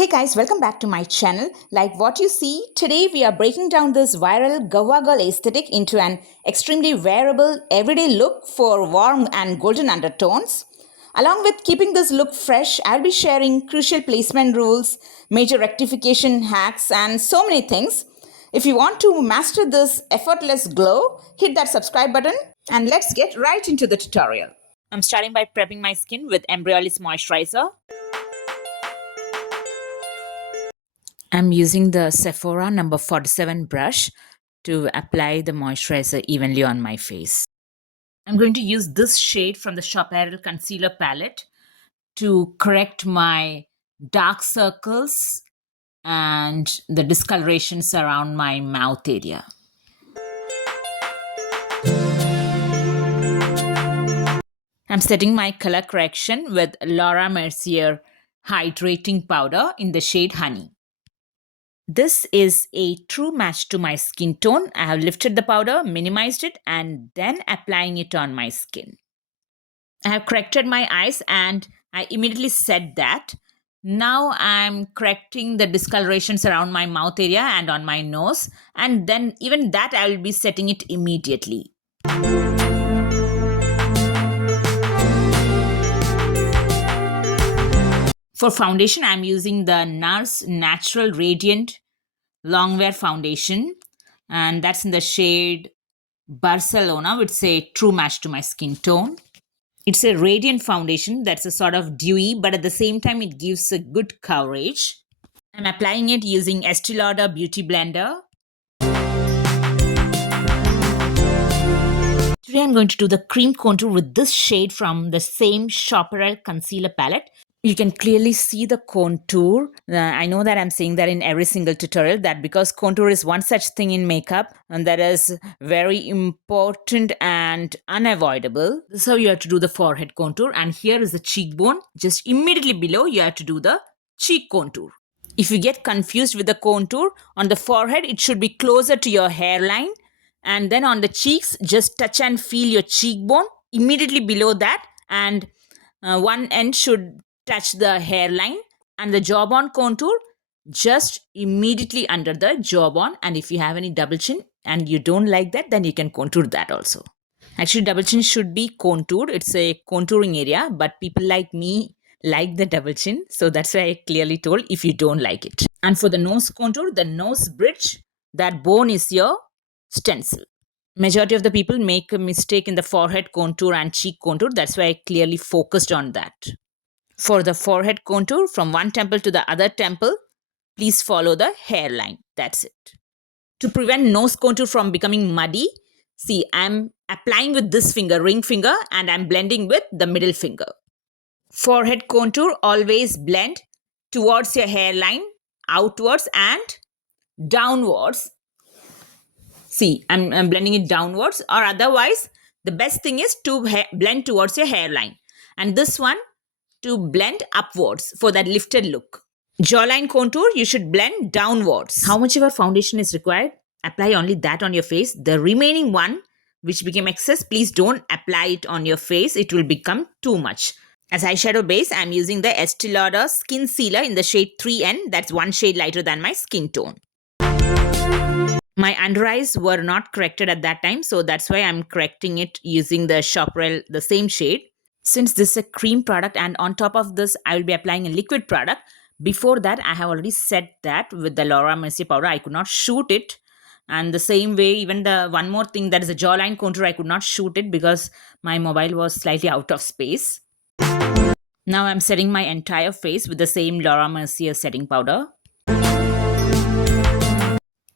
Hey guys, welcome back to my channel. Like what you see, today we are breaking down this viral Guava Girl aesthetic into an extremely wearable, everyday look for warm and golden undertones. Along with keeping this look fresh, I'll be sharing crucial placement rules, major rectification hacks, and so many things. If you want to master this effortless glow, hit that subscribe button and let's get right into the tutorial. I'm starting by prepping my skin with Embryollis moisturizer. I'm using the Sephora number 47 brush to apply the moisturizer evenly on my face. I'm going to use this shade from the Shop Aerial Concealer Palette to correct my dark circles and the discolorations around my mouth area. I'm setting my color correction with Laura Mercier Hydrating Powder in the shade Honey. This is a true match to my skin tone. I have lifted the powder, minimized it, and then applying it on my skin. I have corrected my eyes and I immediately said that. Now I'm correcting the discolorations around my mouth area and on my nose, and then even that I will be setting it immediately. For foundation, I'm using the NARS Natural Radiant Longwear Foundation, and that's in the shade Barcelona, which is a true match to my skin tone. It's a radiant foundation that's a sort of dewy, but at the same time it gives a good coverage. I'm applying it using Estee Lauder Beauty Blender. Today I'm going to do the cream contour with this shade from the same Shop Aerial Concealer Palette. You can clearly see the contour. I know that I'm saying that in every single tutorial, that because contour is one such thing in makeup and that is very important and unavoidable. This is how you have to do the forehead contour, and here is the cheekbone. Just immediately below you have to do the cheek contour. If you get confused with the contour, on the forehead it should be closer to your hairline, and then on the cheeks just touch and feel your cheekbone immediately below that, and one end should touch the hairline, and the jawbone contour just immediately under the jawbone. And if you have any double chin and you don't like that, then you can contour that also. Actually, double chin should be contoured. It's a contouring area, but people like me like the double chin, so that's why I clearly told if you don't like it. And for the nose contour, the nose bridge, that bone is your stencil. Majority of the people make a mistake in the forehead contour and cheek contour. That's why I clearly focused on that. For the forehead contour, from one temple to the other temple, please follow the hairline. That's it. To prevent nose contour from becoming muddy, see, I'm applying with this finger, ring finger, and I'm blending with the middle finger. Forehead contour, always blend towards your hairline, outwards and downwards. See, I'm blending it downwards, or otherwise, the best thing is to blend towards your hairline. And this one, to blend upwards for that lifted look. Jawline contour, you should blend downwards. How much of a foundation is required? Apply only that on your face. The remaining one, which became excess, please don't apply it on your face. It will become too much. As eyeshadow base, I'm using the Estee Lauder Skin Sealer in the shade 3N. That's one shade lighter than my skin tone. My under eyes were not corrected at that time, so that's why I'm correcting it using the Shop Aerial, the same shade. Since this is a cream product and on top of this I will be applying a liquid product, before that I have already set that with the Laura Mercier powder. I could not shoot it, and the same way even the one more thing, that is a jawline contour, I could not shoot it because my mobile was slightly out of space. Now I'm setting my entire face with the same Laura Mercier setting powder.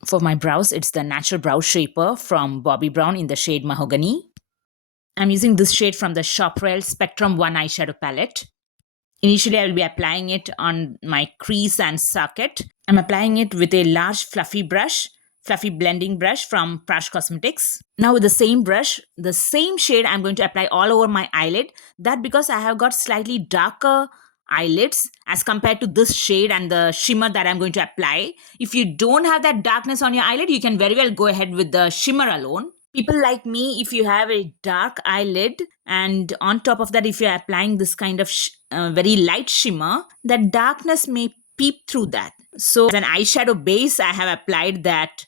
For my brows, it's the Natural Brow Shaper from Bobbi Brown in the shade Mahogany. I'm using this shade from the Shop Aerial Spectrum 1 eyeshadow palette. Initially, I will be applying it on my crease and socket. I'm applying it with a large fluffy blending brush from Prash Cosmetics. Now with the same brush, the same shade I'm going to apply all over my eyelid. That because I have got slightly darker eyelids as compared to this shade and the shimmer that I'm going to apply. If you don't have that darkness on your eyelid, you can very well go ahead with the shimmer alone. People like me, if you have a dark eyelid and on top of that if you're applying this kind of very light shimmer, that darkness may peep through that. So as an eyeshadow base, I have applied that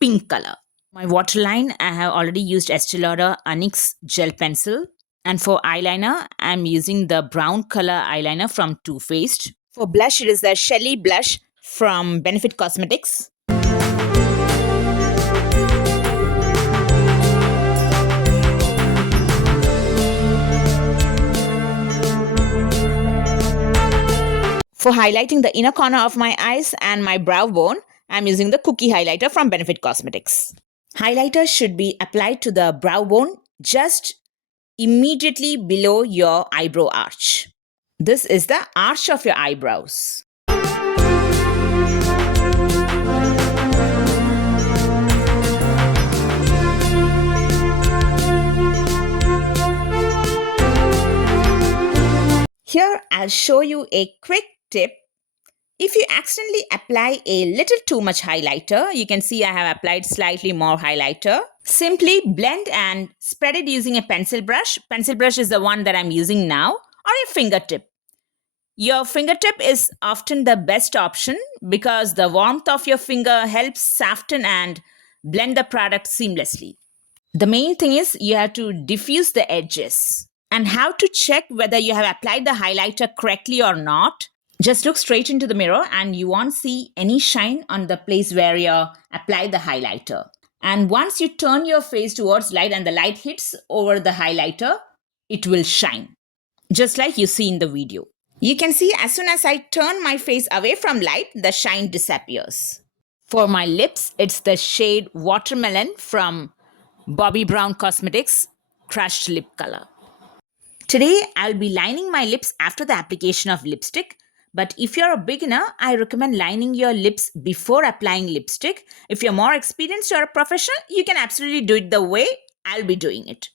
pink color. My waterline, I have already used Estee Lauder Onyx gel pencil. And for eyeliner, I'm using the brown color eyeliner from Too Faced. For blush, it is the Shelly blush from Benefit Cosmetics. For highlighting the inner corner of my eyes and my brow bone, I'm using the Cookie highlighter from Benefit Cosmetics. Highlighter should be applied to the brow bone just immediately below your eyebrow arch. This is the arch of your eyebrows. Here I'll show you a quick tip. If you accidentally apply a little too much highlighter, you can see I have applied slightly more highlighter. Simply blend and spread it using a pencil brush. Pencil brush is the one that I'm using now, or a fingertip. Your fingertip is often the best option because the warmth of your finger helps soften and blend the product seamlessly. The main thing is you have to diffuse the edges. And how to check whether you have applied the highlighter correctly or not. Just look straight into the mirror and you won't see any shine on the place where you applied the highlighter. And once you turn your face towards light and the light hits over the highlighter, it will shine. Just like you see in the video. You can see as soon as I turn my face away from light, the shine disappears. For my lips, it's the shade Watermelon from Bobbi Brown Cosmetics Crushed Lip Color. Today, I'll be lining my lips after the application of lipstick. But if you're a beginner, I recommend lining your lips before applying lipstick. If you're more experienced or a professional, you can absolutely do it the way I'll be doing it.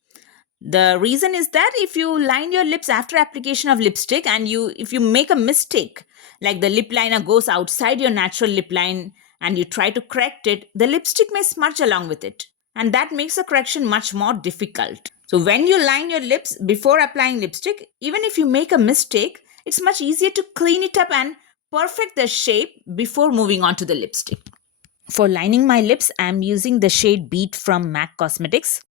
The reason is that if you line your lips after application of lipstick and if you make a mistake, like the lip liner goes outside your natural lip line and you try to correct it, the lipstick may smudge along with it. And that makes the correction much more difficult. So when you line your lips before applying lipstick, even if you make a mistake, it's much easier to clean it up and perfect the shape before moving on to the lipstick. For lining my lips, I'm using the shade Beat from MAC Cosmetics.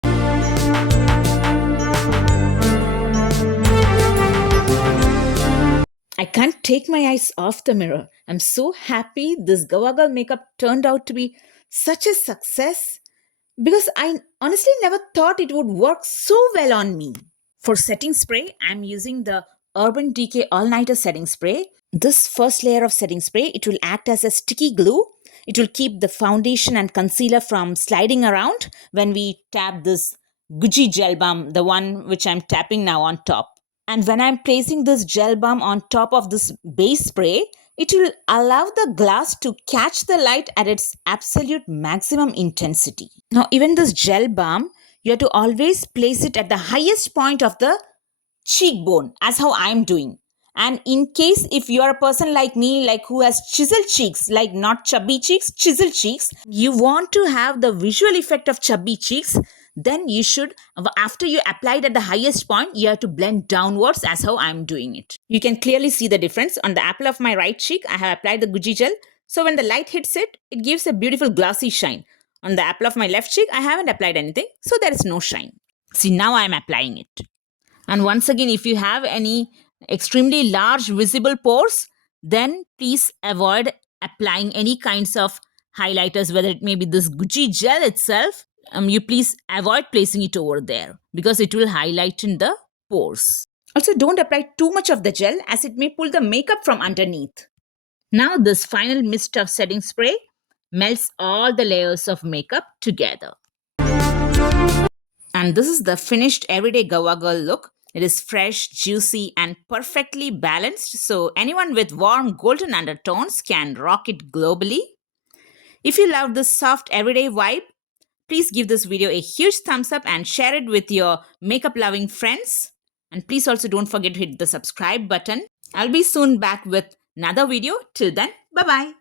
I can't take my eyes off the mirror. I'm so happy this Guava Girl makeup turned out to be such a success because I honestly never thought it would work so well on me. For setting spray, I'm using the Urban Decay All Nighter setting spray. This first layer of setting spray, it will act as a sticky glue. It will keep the foundation and concealer from sliding around when we tap this Gucci gel balm, the one which I'm tapping now on top. And when I'm placing this gel balm on top of this base spray, it will allow the glass to catch the light at its absolute maximum intensity. Now, even this gel balm, you have to always place it at the highest point of the cheekbone, as how I'm doing. And in case if you are a person like me, like who has chiseled cheeks, like not chubby cheeks, chiseled cheeks, you want to have the visual effect of chubby cheeks, then you should, after you applied at the highest point, you have to blend downwards as how I'm doing it. You can clearly see the difference. On the apple of my right cheek, I have applied the Gucci gel. So when the light hits it, it gives a beautiful glossy shine. On the apple of my left cheek, I haven't applied anything, so there is no shine. See, now I'm applying it. And once again, if you have any extremely large visible pores, then please avoid applying any kinds of highlighters, whether it may be this Gucci gel itself. You please avoid placing it over there because it will highlight in the pores. Also, don't apply too much of the gel as it may pull the makeup from underneath. Now, this final mist of setting spray melts all the layers of makeup together. And this is the finished everyday Guava Girl look. It is fresh, juicy, and perfectly balanced, so anyone with warm golden undertones can rock it globally. If you love this soft everyday vibe, please give this video a huge thumbs up and share it with your makeup loving friends. And please also don't forget to hit the subscribe button. I'll be soon back with another video. Till then, bye bye.